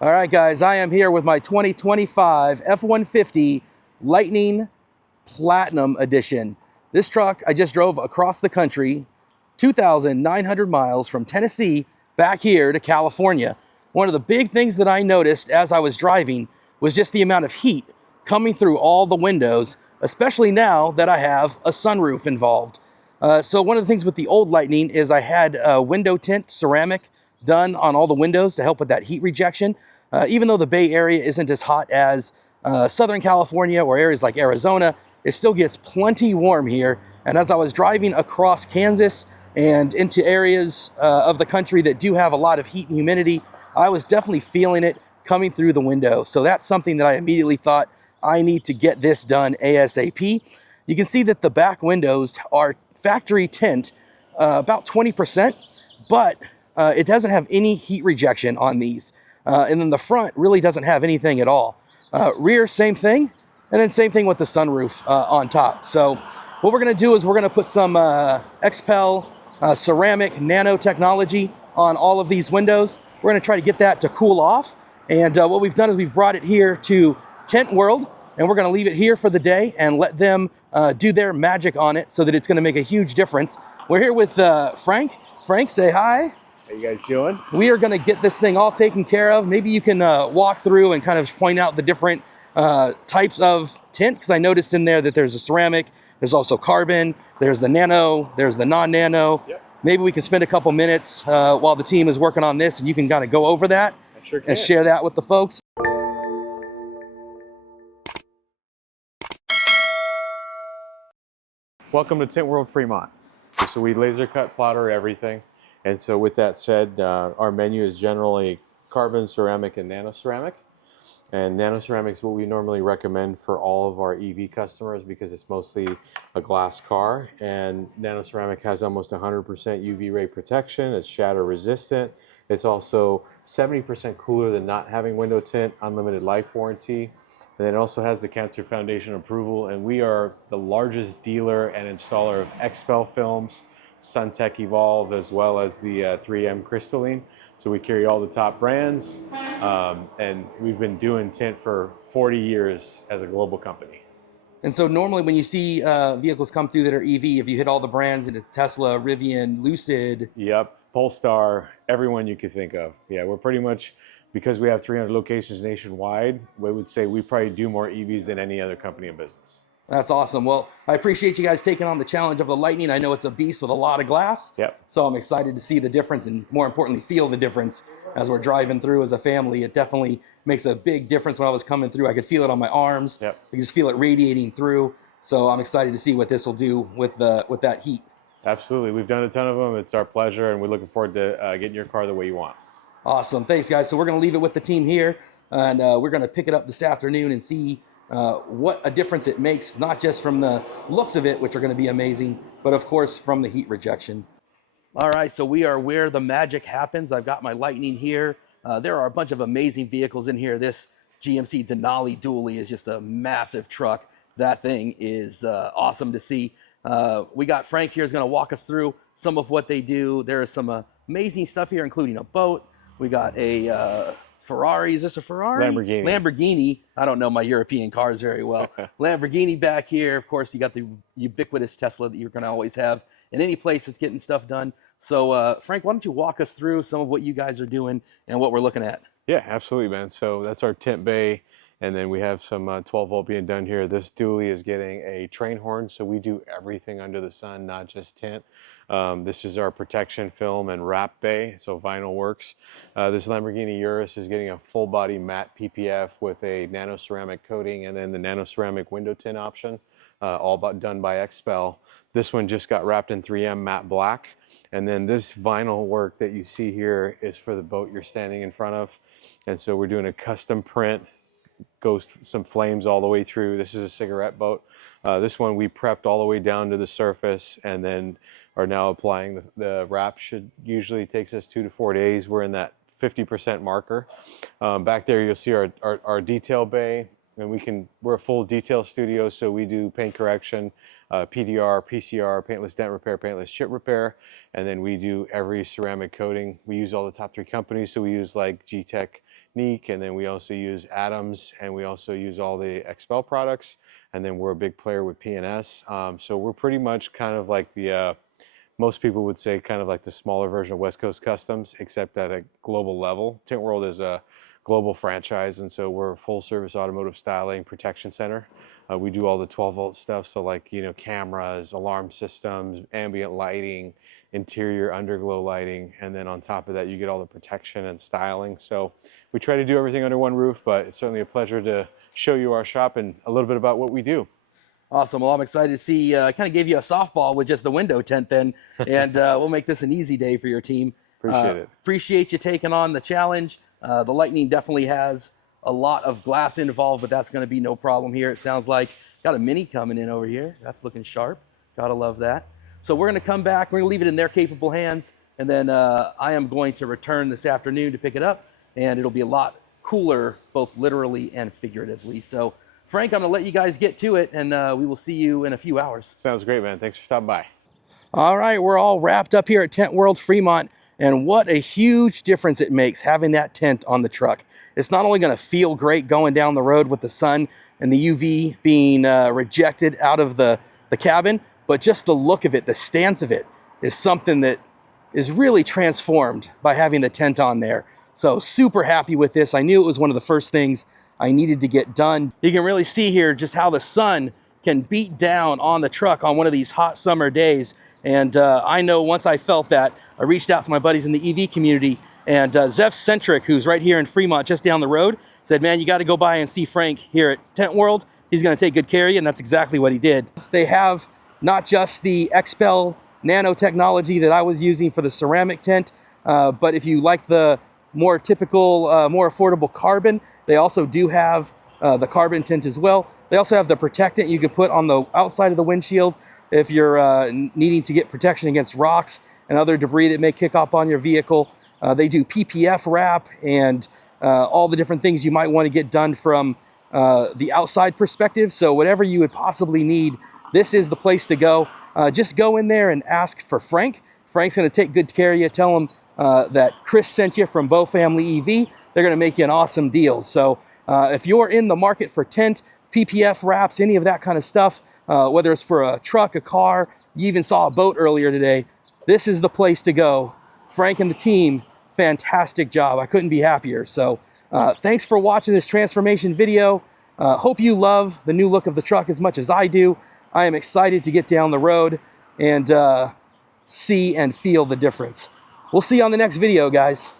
All right, guys, I am here with my 2025 F-150 Lightning Platinum Edition. This truck I just drove across the country, 2,900 miles from Tennessee back here to California. One of the big things that I noticed as I was driving was just the amount of heat coming through all the windows, especially now that I have a sunroof involved. So one of the things with the old Lightning is I had window tint ceramic done on all the windows to help with that heat rejection. Even though the Bay Area isn't as hot as Southern California or areas like Arizona, it still gets plenty warm here. And as I was driving across Kansas and into areas of the country that do have a lot of heat and humidity, I was definitely feeling it coming through the window. So that's something that I immediately thought I need to get this done ASAP. You can see that the back windows are factory tint, about 20%, but it doesn't have any heat rejection on these. And then the front really doesn't have anything at all. Rear, same thing. And then same thing with the sunroof on top. So what we're gonna do is we're gonna put some XPEL ceramic nanotechnology on all of these windows. We're gonna try to get that to cool off. And what we've done is we've brought it here to Tint World, and we're gonna leave it here for the day and let them do their magic on it so that it's gonna make a huge difference. We're here with Frank. Frank, say hi. How you guys doing? We are going to get this thing all taken care of. Maybe you can walk through and kind of point out the different types of tint, because I noticed in there that there's a ceramic, there's also carbon, there's the nano, there's the non-nano. Yep. Maybe we can spend a couple minutes while the team is working on this, and you can kind of go over that and share that with the folks. Welcome to Tint World Fremont. So we laser cut, plotter everything. And so with that said, our menu is generally carbon, ceramic, and nano-ceramic. And nano-ceramic is what we normally recommend for all of our EV customers because it's mostly a glass car. And nano-ceramic has almost 100% UV ray protection. It's shatter resistant. It's also 70% cooler than not having window tint, unlimited life warranty. And then it also has the Cancer Foundation approval, and we are the largest dealer and installer of XPEL films, SunTech Evolve, as well as the 3M crystalline. So we carry all the top brands, and we've been doing tint for 40 years as a global company. And so normally when you see vehicles come through that are EV, if you hit all the brands into Tesla, Rivian, Lucid. Yep, Polestar, everyone you could think of. Yeah, we're pretty much, because we have 300 locations nationwide, we would say we probably do more EVs than any other company in business. That's awesome. Well, I appreciate you guys taking on the challenge of the Lightning. I know it's a beast with a lot of glass. Yep. So I'm excited to see the difference and, more importantly, feel the difference as we're driving through as a family. It definitely makes a big difference. When I was coming through, I could feel it on my arms. Yep. I could just feel it radiating through. So I'm excited to see what this will do with that heat. Absolutely. We've done a ton of them. It's our pleasure, and we're looking forward to getting your car the way you want. Awesome. Thanks, guys. So we're going to leave it with the team here, and we're going to pick it up this afternoon and see what a difference it makes, not just from the looks of it, which are going to be amazing, but of course from the heat rejection. All right, so we are where the magic happens. I've got my Lightning here. There are a bunch of amazing vehicles in here. This GMC Denali Dually is just a massive truck. That thing is awesome to see. We got Frank here is going to walk us through some of what they do. There is some amazing stuff here, including a boat. We got a Ferrari. Is this a Ferrari? Lamborghini. Lamborghini. I don't know my European cars very well. Lamborghini back here. Of course, you got the ubiquitous Tesla that you're going to always have in any place that's getting stuff done. So, Frank, why don't you walk us through some of what you guys are doing and what we're looking at? Yeah, absolutely, man. So that's our tint bay, and then we have some 12 volt being done here. This dually is getting a train horn, so we do everything under the sun, not just tint. This is our protection film and wrap bay, so vinyl works. This Lamborghini Urus is getting a full body matte PPF with a nano ceramic coating and then the nano ceramic window tint option, all done by XPEL. This one just got wrapped in 3M matte black. And then this vinyl work that you see here is for the boat you're standing in front of. And so we're doing a custom print, goes some flames all the way through. This is a cigarette boat. This one we prepped all the way down to the surface and then are now applying the wrap. Usually takes us 2 to 4 days. We're in that 50% marker. Back there you'll see our detail bay. And we're a full detail studio, so we do paint correction, PDR, PCR, paintless dent repair, paintless chip repair, and then we do every ceramic coating. We use all the top 3 companies, so we use like G-Tech, Neek, and then we also use Adams, and we also use all the XPEL products, and then we're a big player with P&S. So we're pretty much kind of like the most people would say kind of like the smaller version of West Coast Customs, except at a global level. Tint World is a global franchise, and so we're a full service automotive styling protection center. We do all the 12-volt stuff, so like, you know, cameras, alarm systems, ambient lighting, interior underglow lighting, and then on top of that you get all the protection and styling. So we try to do everything under one roof, but it's certainly a pleasure to show you our shop and a little bit about what we do. Awesome. Well, I'm excited to see, kind of gave you a softball with just the window tint then, and we'll make this an easy day for your team. Appreciate it. Appreciate you taking on the challenge. The Lightning definitely has a lot of glass involved, but that's going to be no problem here. It sounds like got a Mini coming in over here. That's looking sharp. Gotta love that. So we're going to come back. We're going to leave it in their capable hands, and then I am going to return this afternoon to pick it up, and it'll be a lot cooler, both literally and figuratively. So Frank, I'm going to let you guys get to it, and we will see you in a few hours. Sounds great, man. Thanks for stopping by. All right, we're all wrapped up here at Tint World Fremont, and what a huge difference it makes having that tint on the truck. It's not only going to feel great going down the road with the sun and the UV being rejected out of the cabin, but just the look of it, the stance of it, is something that is really transformed by having the tint on there. So super happy with this. I knew it was one of the first things I needed to get done. You can really see here just how the sun can beat down on the truck on one of these hot summer days. And I know once I felt that, I reached out to my buddies in the EV community, and Zeph Centric, who's right here in Fremont, just down the road, said, man, you got to go by and see Frank here at Tint World. He's going to take good care of you, and that's exactly what he did. They have not just the XPEL nanotechnology that I was using for the ceramic tint, but if you like the more typical, more affordable carbon, they also do have the carbon tint as well. They also have the protectant you can put on the outside of the windshield if you're needing to get protection against rocks and other debris that may kick up on your vehicle. They do PPF wrap and all the different things you might want to get done from the outside perspective. So whatever you would possibly need, this is the place to go. Just go in there and ask for Frank. Frank's going to take good care of you. Tell him that Chris sent you from Bowe Family EV. They're going to make you an awesome deal. So if you're in the market for tint, PPF wraps, any of that kind of stuff, whether it's for a truck, a car, you even saw a boat earlier today, this is the place to go. Frank and the team, fantastic job. I couldn't be happier. So thanks for watching this transformation video. Hope you love the new look of the truck as much as I do. I am excited to get down the road and see and feel the difference. We'll see you on the next video, guys.